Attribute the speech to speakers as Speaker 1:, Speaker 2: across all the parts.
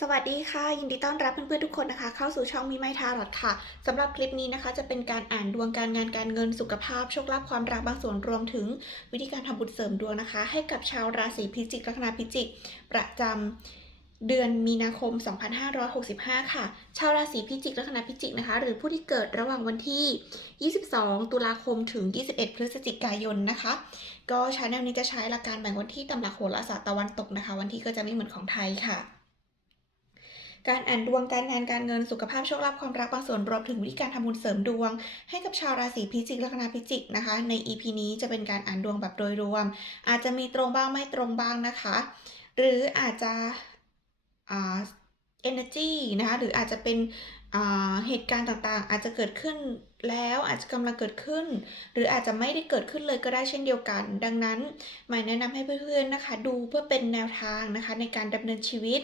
Speaker 1: สวัสดีค่ะ ยินดีต้อนรับเพื่อนๆทุกคนนะคะ เข้าสู่ช่องมีไมทารอดค่ะสำหรับคลิปนี้นะคะ จะเป็นการอ่านดวงการงานการเงินสุขภาพโชคลาภความรักบางส่วนรวมถึง วิธีการทำบุญเสริมดวงนะคะ ให้กับชาวราศีพิจิกลัคนาพิจิก ประจำเดือนมีนาคม 2565 ค่ะ ชาวราศีพิจิกลัคนาพิจิกนะคะ หรือผู้ที่เกิดระหว่างวันที่ 22 ตุลาคมถึง 21 พฤศจิกายนนะคะ ก็ชาแนลนี้จะใช้หลักการแบ่งวันที่ตำราโหราศาสตร์ตะวันตกนะคะ วันที่ก็จะไม่เหมือนของไทยค่ะ การอ่านดวงการงานการเงินสุขภาพโชคลาภความรักบางส่วนรวมถึงวิธีการทำบุญเสริมดวง ให้กับชาวราศีพิจิกลัคนาพิจิกนะคะ ใน EP นี้จะเป็นการอ่านดวงแบบโดยรวม อาจจะมีตรงบ้างไม่ตรงบ้างนะคะ หรืออาจจะ energy นะคะหรืออาจจะเป็นเหตุการณ์ต่างๆ อาจจะเกิดขึ้นแล้วอาจจะกำลังเกิดขึ้น หรืออาจจะไม่ได้เกิดขึ้นเลยก็ได้เช่นเดียวกัน ดังนั้นหมายแนะนำให้เพื่อนๆนะคะ ดูเพื่อเป็นแนวทางนะคะในการดำเนินชีวิต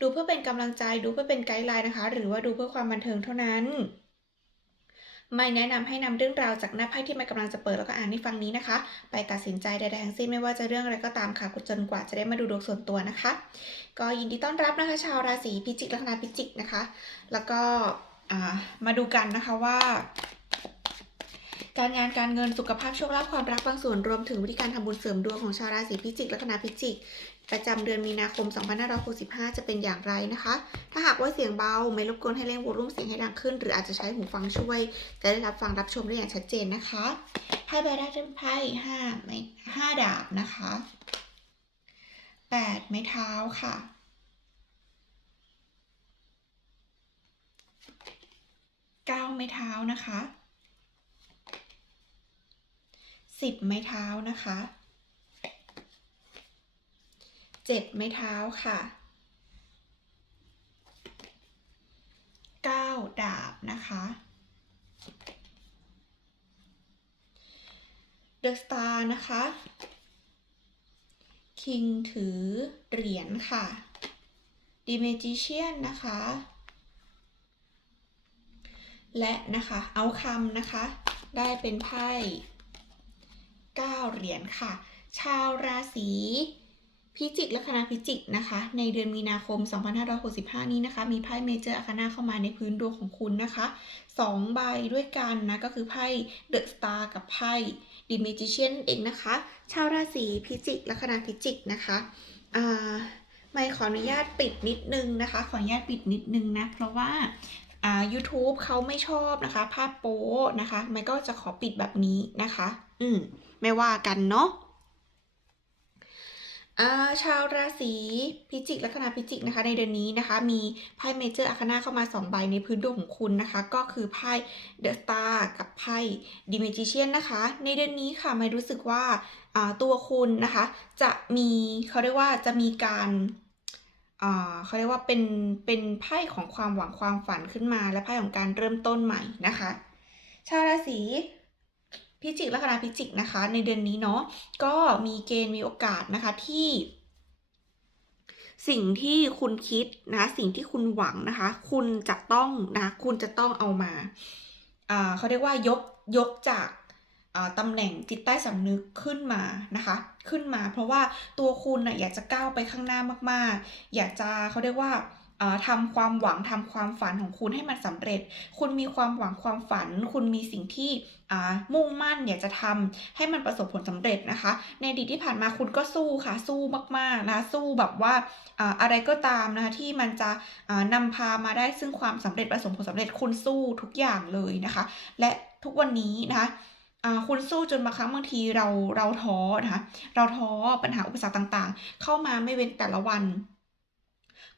Speaker 1: ดูเพื่อเป็นกำลังใจดูเพื่อเป็นไกด์ไลน์นะคะ หรือว่าดูเพื่อความบันเทิงเท่านั้น ไม่แนะนำให้นำเรื่องราวจากหน้าไพ่ที่มันกำลังจะเปิดแล้วก็อ่านให้ฟังนี้นะคะ ไปตัดสินใจใดๆทั้งสิ้นไม่ว่าจะเรื่องอะไรก็ตามค่ะจนกว่าจะได้มาดูดวงส่วนตัวนะคะ ก็ยินดีต้อนรับนะคะ ชาวราศีพิจิกลัคนาพิจิกนะคะ แล้วก็มาดูกันนะคะว่า การงานการเงินสุขภาพโชคลาภความรักบางส่วนรวมถึงวิธีการทำบุญเสริมดวงของชาวราศีพิจิกลัคนาพิจิก ประจำเดือนมีนาคม 2565 จะเป็นอย่างไรนะคะ ถ้าหากว่าเสียงเบา ไม่รบกวนให้เร่งวอลลุ่มเสียงให้ดังขึ้น หรืออาจจะใช้หูฟังช่วย จะได้รับฟังรับชมได้อย่างชัดเจนนะคะไพ่ใบแรกเป็นไพ่ห้าไม้ห้าดาบนะคะแปดไม้เท้าค่ะเก้าไม้เท้านะคะสิบไม้เท้านะคะ เจ็ดไม้เท้าค่ะเก้าดาบนะคะ เดอะสตาร์นะคะ คิงถือเหรียญค่ะดีเมจิเชียนนะคะ และนะคะ เอาคำนะคะ ได้เป็นไพ่เก้าเหรียญค่ะ ชาวราศี พิจิกและคณะพิจิกนะคะ ในเดือนมีนาคม 2565 นี้นะคะ มีไพ่เมเจอร์อาคานาเข้ามาในพื้นดวงของคุณนะคะสองใบด้วยกันนะ ก็คือไพ่เดอะสตาร์กับไพ่ดิเมจิเชียนเองนะคะ ชาวราศีพิจิกและคณะพิจิกนะคะอ่าไม่ขออนุญาตปิดนิดนึงนะคะ ขออนุญาตปิดนิดนึงนะ เพราะว่าอ่า YouTube เขาไม่ชอบนะคะ ภาพโป๊นะคะ ไม่ก็จะขอปิดแบบนี้นะคะ อืม ไม่ว่ากันเนาะ ชาวราศีพิจิกลัคนาพิจิกนะคะ ในเดือนนี้นะคะ มีไพ่เมเจอร์อาคนาเข้ามา 2 ใบในพื้นดวงของคุณนะคะ ก็คือไพ่เดอะสตาร์กับไพ่ดิเมจิเชียนนะคะ ในเดือนนี้ค่ะไม่รู้สึกว่าตัวคุณนะคะ จะมีเขาเรียกว่าจะมีการเขาเรียกว่าเป็นเป็นไพ่ของความหวังความฝันขึ้นมา และไพ่ของการเริ่มต้นใหม่นะคะ ชาวราศี พิจิกและคณะพิจิกนะคะ ในเดือนนี้เนาะก็มีเกณฑ์มีโอกาสนะคะที่สิ่งที่คุณคิดนะคะสิ่งที่คุณหวังนะคะ คุณจะต้องนะคุณจะต้องเอามาเขาเรียกว่ายกยกจากตำแหน่งจิตใต้สำนึกขึ้นมานะคะ ขึ้นมา เพราะว่าตัวคุณนะอยากจะก้าวไปข้างหน้ามากๆ อยากจะเขาเรียกว่า ทำความหวังทำความฝันของคุณให้มันสำเร็จ คุณมีความหวังความฝัน คุณมีสิ่งที่มุ่งมั่นอยากจะทำให้มันประสบผลสำเร็จนะคะ ในอดีตที่ผ่านมาคุณก็สู้ค่ะ สู้มากๆนะสู้แบบว่าอะไรก็ตามนะคะที่มันจะอ่านำพามาได้ซึ่งความสำเร็จประสบผลสำเร็จคุณสู้ทุกอย่างเลยนะคะ และทุกวันนี้นะคะคุณสู้จนบางครั้งบางทีเราเราท้อนะคะเราท้อปัญหาอุปสรรคต่างๆ เข้ามาไม่เว้นแต่ละวัน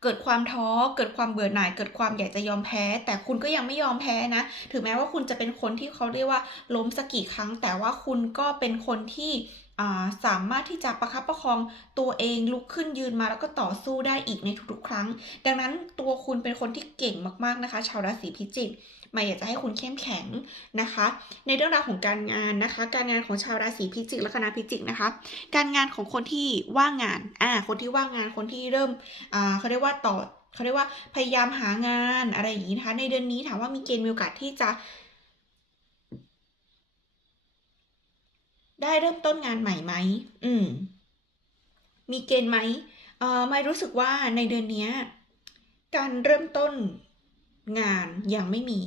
Speaker 1: เกิดความท้อ เกิดความเบื่อหน่าย เกิดความอยากจะยอมแพ้ แต่คุณก็ยังไม่ยอมแพ้นะ ถึงแม้ว่าคุณจะเป็นคนที่เขาเรียกว่าล้มสักกี่ครั้ง แต่ว่าคุณก็เป็นคนที่สามารถที่จะประคับประคองตัวเองลุกขึ้นยืนมาแล้วก็ต่อสู้ได้อีกในทุกๆครั้ง ดังนั้นตัวคุณเป็นคนที่เก่งมากๆนะคะ ชาวราศีพิจิก หมายอยากจะให้คุณเข้มแข็งนะคะ ในเรื่องราวของการงานนะคะ การงานของชาวราศีพิจิกและคณะพิจิกนะคะ การงานของคนที่ว่างงานอ่าคนที่ว่างงานคนที่เริ่มอ่าเขาเรียกว่าต่อเขาเรียกว่าพยายามหางานอะไรอย่างนี้นะคะในเดือนนี้ถามว่ามีเกณฑ์มีโอกาสที่จะได้เริ่มต้นงานใหม่ไหม อืม มีเกณฑ์ไหม เอ่อ ไม่รู้สึกว่าในเดือนนี้ การเริ่มต้น งานยังไม่มี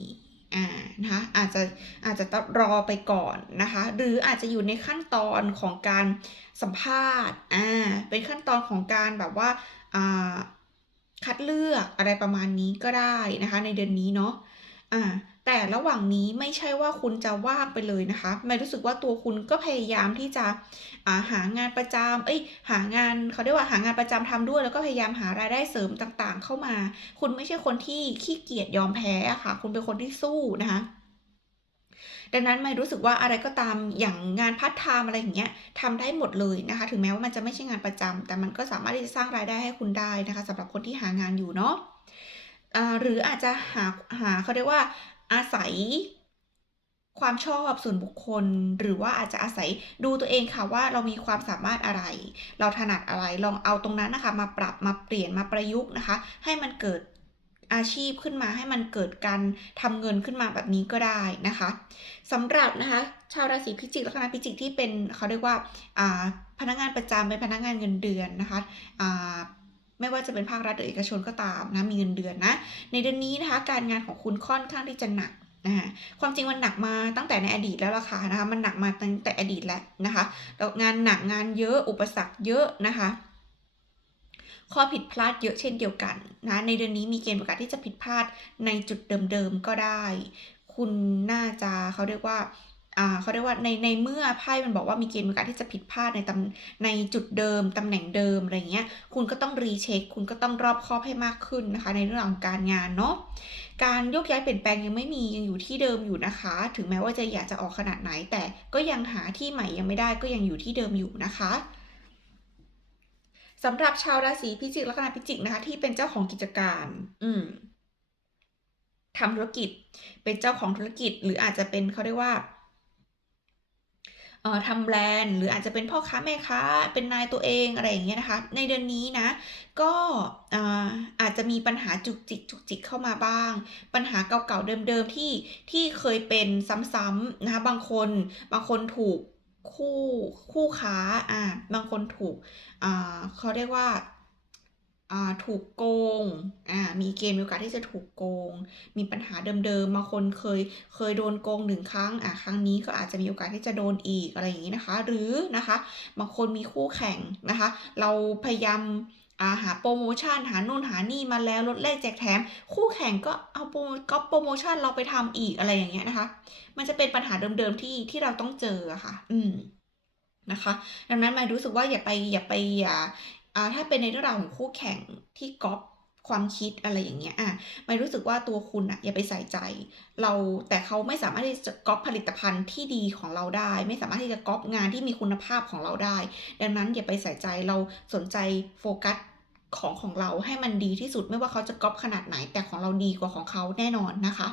Speaker 1: อ่านะคะอาจจะอาจจะต้องรอไปก่อนนะคะ หรืออาจจะอยู่ในขั้นตอนของการสัมภาษณ์อ่าเป็นขั้นตอนของการแบบว่าอ่าคัดเลือกอะไรประมาณนี้ก็ได้นะคะ ในเดือนนี้เนาะอ่า แต่ระหว่างนี้ไม่ใช่ว่าคุณจะว่างไปเลยนะคะไม่รู้สึกว่าตัวคุณก็พยายามที่จะาหางานประจำเอ้ย หางานเขาเรียกว่าหางานประจำทำด้วย แล้วก็พยายามหารายได้เสริมต่างๆ เข้ามา คุณไม่ใช่คนที่ขี้เกียจยอมแพ้อะค่ะ คุณเป็นคนที่สู้นะคะดังนั้นไม่รู้สึกว่าอะไรก็ตามอย่างงานพาร์ทไทม์อะไรอย่างเงี้ยทำได้หมดเลยนะคะ ถึงแม้ว่ามันจะไม่ใช่งานประจำแต่มันก็สามารถที่จะสร้างรายได้ให้คุณได้นะคะสำหรับคนที่หางานอยู่เนาะหรืออาจจะหาหาเขาเรียกว่า อาศัยความชอบส่วนบุคคล หรือว่าอาจจะอาศัยดูตัวเองค่ะว่าเรามีความสามารถอะไร เราถนัดอะไรลองเอาตรงนั้นนะคะ มาปรับมาเปลี่ยนมาประยุกต์นะคะ ให้มันเกิดอาชีพขึ้นมาให้มันเกิดการทำเงินขึ้นมาแบบนี้ก็ได้นะคะสำหรับนะคะ ชาวราศีพิจิกและคณะพิจิกที่เป็นเขาเรียกว่าอ่าพนักงานประจำเป็นพนักงานเงินเดือนนะคะอ่า ไม่ว่าจะเป็นภาครัฐหรือเอกชนก็ตามนะมีเงินเดือนนะในเดือนนี้นะคะการงานของคุณค่อนข้างที่จะหนักนะคะความจริงมันหนักมาตั้งแต่ในอดีตแล้วล่ะค่ะนะคะมันหนักมาตั้งแต่อดีตแล้วนะคะแล้วงานหนักงานเยอะอุปสรรคเยอะนะคะข้อผิดพลาดเยอะเช่นเดียวกันนะในเดือนนี้มีเกณฑ์โอกาสที่จะผิดพลาดในจุดเดิมๆก็ได้ คุณน่าจะเขาเรียกว่าอ่า เขาเรียกว่าในในเมื่อไพ่มันบอกว่ามีเกณฑ์โอกาสที่จะผิดพลาดในตำในจุดเดิมตำแหน่งเดิมอะไรเงี้ย คุณก็ต้องรีเช็ค คุณก็ต้องรอบคอบให้มากขึ้นนะคะ ในเรื่องของการงานเนาะการยกย้ายเปลี่ยนแปลงยังไม่มียังอยู่ที่เดิมอยู่นะคะ ถึงแม้ว่าจะอยากจะออกขนาดไหน แต่ก็ยังหาที่ใหม่ยังไม่ได้ก็ยังอยู่ที่เดิมอยู่นะคะสำหรับชาวราศีพิจิกและคณะพิจิกนะคะ ที่เป็นเจ้าของกิจการ อืมทำธุรกิจ เป็นเจ้าของธุรกิจ หรืออาจจะเป็นเขาเรียกว่า ทำแบรนด์ หรืออาจจะเป็นพ่อค้าแม่ค้า เป็นนายตัวเองอะไรอย่างเงี้ยนะคะ ในเดือนนี้นะ ก็อาอาจจะมีปัญหาจุกจิกจุกจิกเข้ามาบ้าง ปัญหาเก่าๆเดิมๆที่ที่เคยเป็นซ้ำๆนะคะบางคนบางคนถูกคู่คู่ค้าอ่าบางคนถูกอ่าเขาเรียกว่า ถูกโกงอ่ามีเกณฑ์มีโอกาสที่จะถูกโกง มีปัญหาเดิมๆ บางคนเคยเคยโดนโกงหนึ่งครั้ง อะครั้งนี้ก็อาจจะมีโอกาสที่จะโดนอีกอะไรอย่างนี้นะคะ หรือนะคะบางคนมีคู่แข่งนะคะ เราพยายามาหาโปรโมชั่นหาโน่นหานี่มาแล้วลดแลกแจกแถม คู่แข่งก็เอาโปรก็โปรโมชั่นเราไปทำอีกอะไรอย่างเงี้ยนะคะ มันจะเป็นปัญหาเดิมๆที่ที่เราต้องเจอค่ะ อืมนะคะ ดังนั้นมารู้สึกว่าอย่าไปอย่าไปอย่า ถ้าเป็นในเรื่องราวของคู่แข่งที่ก๊อปความคิดอะไรอย่างเงี้ยอะไม่รู้สึกว่าตัวคุณอะอย่าไปใส่ใจ เราแต่เขาไม่สามารถที่จะก๊อปผลิตภัณฑ์ที่ดีของเราได้ ไม่สามารถที่จะก๊อปงานที่มีคุณภาพของเราได้ ดังนั้นอย่าไปใส่ใจเราสนใจโฟกัสของของเราให้มันดีที่สุดไม่ว่าเขาจะก๊อปขนาดไหน แต่ของเราดีกว่าของเขาแน่นอนนะคะ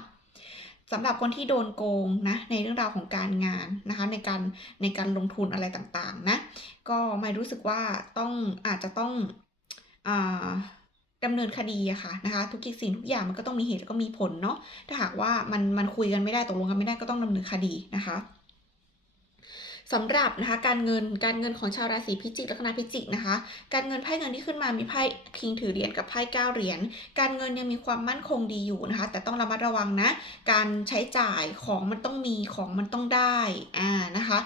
Speaker 1: สำหรับคนที่โดนโกงนะในเรื่องราวของการงานนะคะในการในการลงทุนอะไรต่างๆนะก็ไม่รู้สึกว่าต้องอาจจะต้องอ่าดำเนินคดีอะค่ะนะคะทุกสิ่งทุกอย่างมันก็ต้องมีเหตุแล้วก็มีผลเนาะถ้าหากว่ามันมันคุยกันไม่ได้ตกลงกันไม่ได้ก็ต้องดำเนินคดีนะคะ สำหรับนะคะการเงินการเงินของชาวราศีพิจิกและคณะพิจิกนะคะ การเงินไพ่เงินที่ขึ้นมามีไพ่คิงถือเหรียญกับไพ่เก้าเหรียญการเงินยังมีความมั่นคงดีอยู่นะคะ แต่ต้องระมัดระวังนะ การใช้จ่ายของมันต้องมีของมันต้องได้อ่านะคะ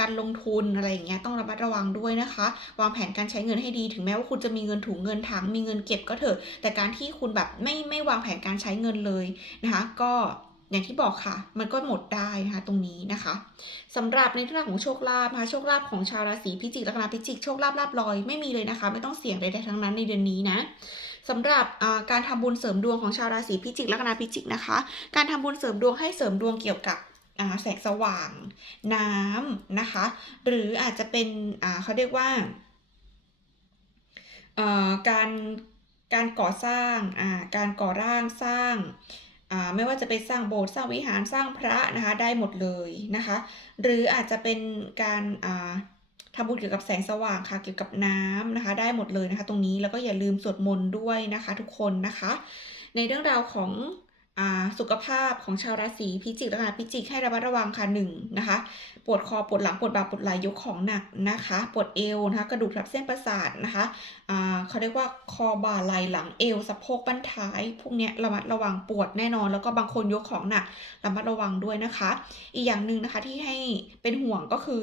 Speaker 1: การลงทุนอะไรอย่างเงี้ยต้องระมัดระวังด้วยนะคะ วางแผนการใช้เงินให้ดีถึงแม้ว่าคุณจะมีเงินถุงเงินถังมีเงินเก็บก็เถอะ แต่การที่คุณแบบไม่ไม่วางแผนการใช้เงินเลยนะคะ ก็ อย่างที่บอกค่ะ มันก็หมดได้นะคะตรงนี้นะคะสำหรับในเรื่องของโชคลาภนะคะโชคลาภของชาวราศีพิจิกละคณะพิจิกโชคลาภลาบลอยไม่มีเลยนะคะ ไม่ต้องเสี่ยงใดๆทั้งนั้นในเดือนนี้นะสำหรับการทำบุญเสริมดวงของชาวราศีพิจิกละคณะพิจิกนะคะ การทำบุญเสริมดวงให้เสริมดวงเกี่ยวกับแสงสว่าง น้ำนะคะ หรืออาจจะเป็นเขาเรียกว่าการการก่อสร้างการก่อร่างสร้าง ไม่ว่าจะเป็นสร้างโบสถ์สร้างวิหารสร้างพระนะคะได้หมดเลยนะคะ หรืออาจจะเป็นการทำบุญเกี่ยวกับแสงสว่างค่ะเกี่ยวกับน้ำนะคะ ได้หมดเลยนะคะ ตรงนี้แล้วก็อย่าลืมสวดมนต์ด้วยนะคะ ทุกคนนะคะ ในเรื่องราวของ สุขภาพของชาวราศีพิจิกนะคะพิจิกให้ระมัดระวังค่ะหนึ่งนะคะปวดคอปวดหลังปวดบ่าปวดไหล่ยกของหนักนะคะปวดเอวนะคะกระดูกทับเส้นประสาทนะคะเขาเรียกว่าคอบ่าไหล่หลังเอวสะโพกบั้นท้าย พวกเนี้ยระมัดระวังปวดแน่นอน แล้วก็บางคนยกของหนักระมัดระวังด้วยนะคะ อีกอย่างหนึ่งนะคะที่ให้เป็นห่วงก็คือ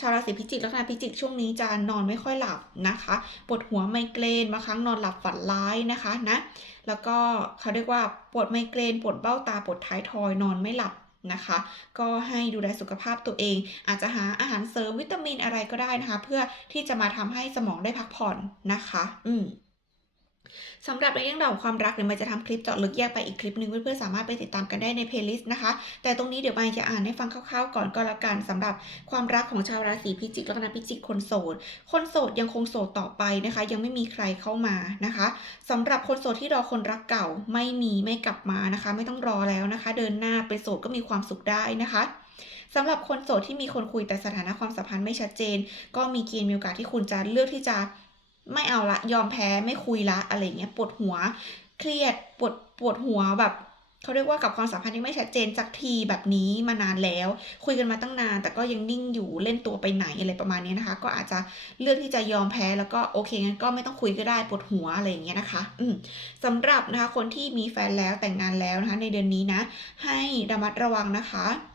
Speaker 1: ชาวราศีพิจิกลัคนาพิจิกช่วงนี้จะนอนไม่ค่อยหลับนะคะปวดหัวไมเกรนบางครั้งนอนหลับฝันร้ายนะคะนะแล้วก็เขาเรียกว่าปวดไมเกรนปวดเบ้าตาปวดท้ายทอยนอนไม่หลับนะคะ ก็ให้ดูแลสุขภาพตัวเอง อาจจะหาอาหารเสริมวิตามินอะไรก็ได้นะคะ เพื่อที่จะมาทำให้สมองได้พักผ่อนนะคะ อืม สำหรับในเรื่องราวของความรักเดี๋ยมันจะทำคลิปเจาะลึกแยกไปอีกคลิปหนึ่งเพื่อนๆสามารถไปติดตามกันได้ในเพลย์ลิสต์นะคะ แต่ตรงนี้เดี๋ยวมายจะอ่านให้ฟังคร่าวๆก่อนก็แล้วกันสำหรับความรักของชาวราศีพิจิกลัคนาพิจิกคนโสด คนโสดยังคงโสดต่อไปนะคะ ยังไม่มีใครเข้ามานะคะสำหรับคนโสดที่รอคนรักเก่าไม่มีไม่กลับมานะคะ ไม่ต้องรอแล้วนะคะ เดินหน้าไปโสดก็มีความสุขได้นะคะสำหรับคนโสดที่มีคนคุยแต่สถานะความสัมพันธ์ไม่ชัดเจน ก็มีเกณฑ์มีโอกาสที่คุณจะเลือกที่จะ ไม่เอาละยอมแพ้ไม่คุยละอะไรเงี้ยปวดหัวเครียดปวดปวดหัวแบบเขาเรียกว่ากับความสัมพันธ์ที่ไม่ชัดเจนสักทีแบบนี้มานานแล้ว คุยกันมาตั้งนาน แต่ก็ยังนิ่งอยู่เล่นตัวไปไหนอะไรประมาณนี้นะคะ ก็อาจจะเลือกที่จะยอมแพ้แล้วก็โอเคงั้นก็ไม่ต้องคุยก็ได้ปวดหัวอะไรอย่างเงี้ยนะคะ อืมสำหรับนะคะคนที่มีแฟนแล้วแต่งงานแล้วนะคะ ในเดือนนี้นะ ให้ระมัดระวังนะคะ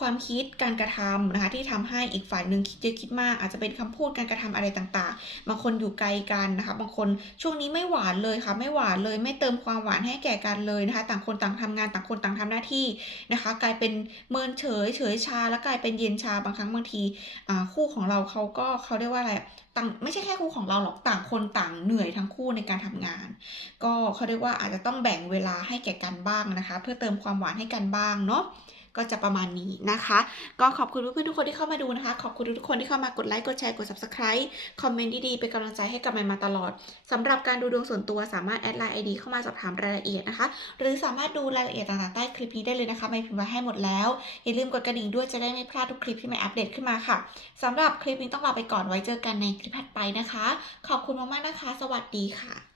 Speaker 1: ความคิดการกระทำนะคะที่ทำให้อีกฝ่ายหนึ่งคิดเยอะคิดมาก อาจจะเป็นคำพูดการกระทำอะไรต่างๆ บางคนอยู่ไกลกันนะคะ บางคนช่วงนี้ไม่หวานเลยค่ะ ไม่หวานเลยไม่เติมความหวานให้แก่กันเลยนะคะ ต่างคนต่างทำงานต่างคนต่างทำหน้าที่นะคะ กลายเป็นเมินเฉยเฉยชา แล้วกลายเป็นเย็นชาบางครั้งบางทีคู่ของเราเขาก็เขาเรียกว่าอะไรต่างไม่ใช่แค่คู่ของเราหรอกต่างคนต่างเหนื่อยทั้งคู่ในการทำงาน ก็เขาเรียกว่าอาจจะต้องแบ่งเวลาให้แก่กันบ้างนะคะ เพื่อเติมความหวานให้กันบ้างเนาะ ก็จะประมาณนี้นะคะ ก็ขอบคุณเพื่อนๆทุกคนที่เข้ามาดูนะคะ ขอบคุณทุกคนที่เข้ามากดไลค์ กดแชร์ กด subscribe คอมเมนต์ดีๆ เป็นกำลังใจให้กับมันมาตลอดสำหรับการดูดวงส่วนตัวสามารถแอดไลน์ ID เข้ามาสอบถามรายละเอียดนะคะ หรือสามารถดูรายละเอียดต่างๆใต้คลิปนี้ได้เลยนะคะไม่พิมพ์ไว้ให้หมดแล้ว อย่าลืมกดกระดิ่งด้วยจะได้ไม่พลาดทุกคลิปที่ไม่อัปเดตขึ้นมาค่ะสำหรับคลิปนี้ต้องลาไปก่อนไว้เจอกันในคลิปถัดไปนะคะ ขอบคุณมากๆนะคะ สวัสดีค่ะ